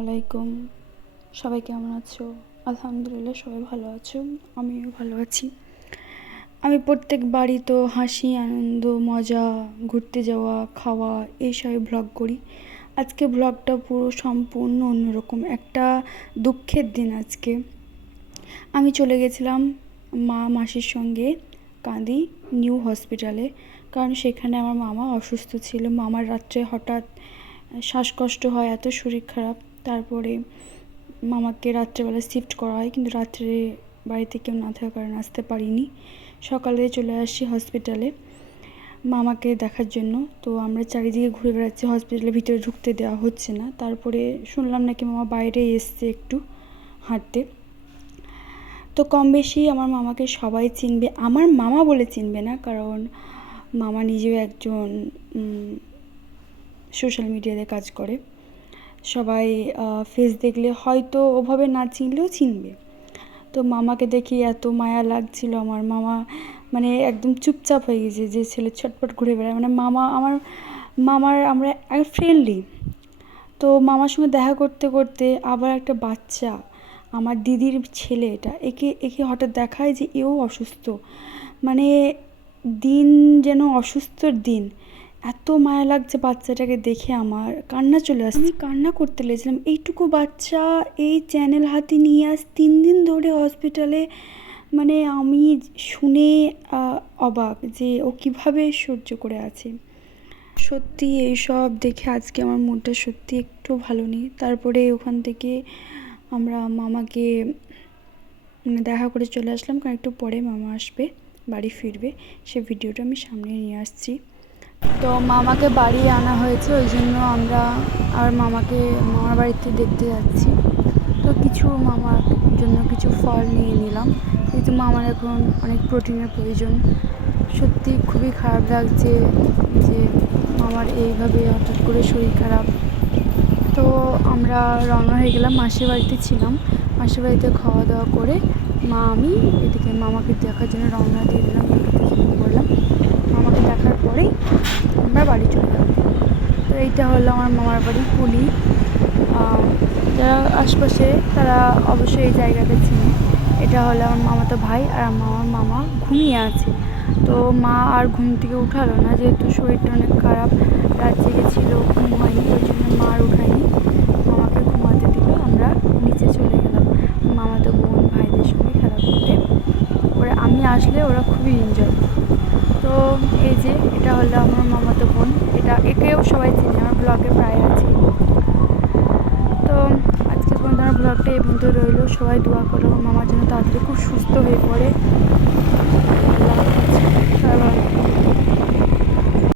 আলাইকুম। সবাই কেমন আছো? আলহামদুলিল্লাহ সবাই ভালো আছো, আমিও ভালো আছি। আমি প্রত্যেকবারই তো হাসি, আনন্দ, মজা, ঘুরতে যাওয়া, খাওয়া এইসবই ভ্লগ করি। আজকে ভ্লগটা পুরো সম্পূর্ণ অন্যরকম একটা দুঃখের দিন। আজকে আমি চলে গেছিলাম মাসির সঙ্গে কাঁদি নিউ হসপিটালে, কারণ সেখানে আমার মামা অসুস্থ ছিল। মামার রাত্রে হঠাৎ শ্বাসকষ্ট হয়, এত শরীর খারাপ। তারপরে মামাকে রাত্রেবেলা শিফট করা হয়, কিন্তু রাত্রে বাড়িতে কেউ না থাকার কারণে আসতে পারিনি। সকালে চলে আসি হসপিটালে মামাকে দেখার জন্য। তো আমরা চারিদিকে ঘুরে বেড়াচ্ছি, হসপিটালের ভিতরে ঢুকতে দেওয়া হচ্ছে না। তারপরে শুনলাম নাকি মামা বাইরে এসছে একটু হাঁটতে। তো কম বেশি আমার মামাকে সবাই চিনবে, আমার মামা বলে চিনবে না, কারণ মামা নিজেও একজন সোশ্যাল মিডিয়াতে কাজ করে। সবাই ফেস দেখলে হয়তো ওভাবে না চিনলেও চিনবে। তো মামাকে দেখি এত মায়া লাগছিল। আমার মামা মানে একদম চুপচাপ হয়ে গেছে, যে ছেলে ছটপট ঘুরে বেড়ায়। মানে মামার আমরা ফ্রেন্ডলি। তো মামার সঙ্গে দেখা করতে করতে আবার একটা বাচ্চা, আমার দিদির ছেলে, একে হঠাৎ দেখায় যে এও অসুস্থ। মানে দিন যেন অসুস্থর দিন। এত মায়া লাগছে বাচ্চাটাকে দেখে, আমার কান্না চলে আসছে। আমি কান্না করতে লেগেছিলাম। এইটুকু বাচ্চা এই চ্যানেল হাতে নিয়ে 3 দিন ধরে হসপিটালে। মানে আমি শুনে অবাক যে ও কীভাবে সহ্য করে আছে। সত্যি এইসব দেখে আজকে আমার মনটা সত্যি একটু ভালো নেই। তারপরে ওখান থেকে আমরা মামাকে দেখা করে চলে আসলাম, কারণ একটু পরে মামা আসবে, বাড়ি ফিরবে। সে ভিডিওটা আমি সামনে নিয়ে আসছি। তো মামাকে বাড়ি আনা হয়েছে, ওই জন্য আমরা আর মামাকে মামার বাড়িতে দেখতে যাচ্ছি। তো কিছু মামার জন্য কিছু ফল নিয়ে নিলাম, যেহেতু মামার এখন অনেক প্রোটিনের প্রয়োজন। সত্যি খুবই খারাপ লাগছে যে মামার এইভাবে হঠাৎ করে শরীর খারাপ। তো আমরা রওনা হয়ে গেলাম, মাসির বাড়িতে ছিলাম। মাসির বাড়িতে খাওয়া দাওয়া করে আমি এদিকে মামাকে দেখার জন্য রওনা দিয়ে দিলাম, করলাম। মামাকে দেখার পরেই আমরা বাড়ি চলে যাব। তো এইটা হলো আমার মামার বাড়ি কুলি। যারা আশপাশে তারা অবশ্যই এই জায়গাটা চিনে। এটা হলো আমার মামাতো ভাই, আর আমার মামা ঘুমিয়ে আছে। তো মা আর ঘুম থেকে উঠালো না, যেহেতু শরীরটা অনেক খারাপ, রাত জেগেছিল, ঘুম হয়নি, ওই জন্য মা আর উঠায়নি, মামাকে ঘুমাতে দিল। আমরা নিচে চলে গেলাম মামাতো বোন ভাইদের সঙ্গে খেলা করতে। ওরা আমি আসলে ওরা খুবই এনজয়। তো এই যে এটা হলো আমার মামাতো বোন, একেও সবাই চিনে, আমার ব্লগে প্রায় আছে। তো আজকে পর্যন্ত আমার ব্লগটা এই পর্যন্ত রইলো। সবাই দোয়া করো আমার মামার জন্য তাড়াতাড়ি খুব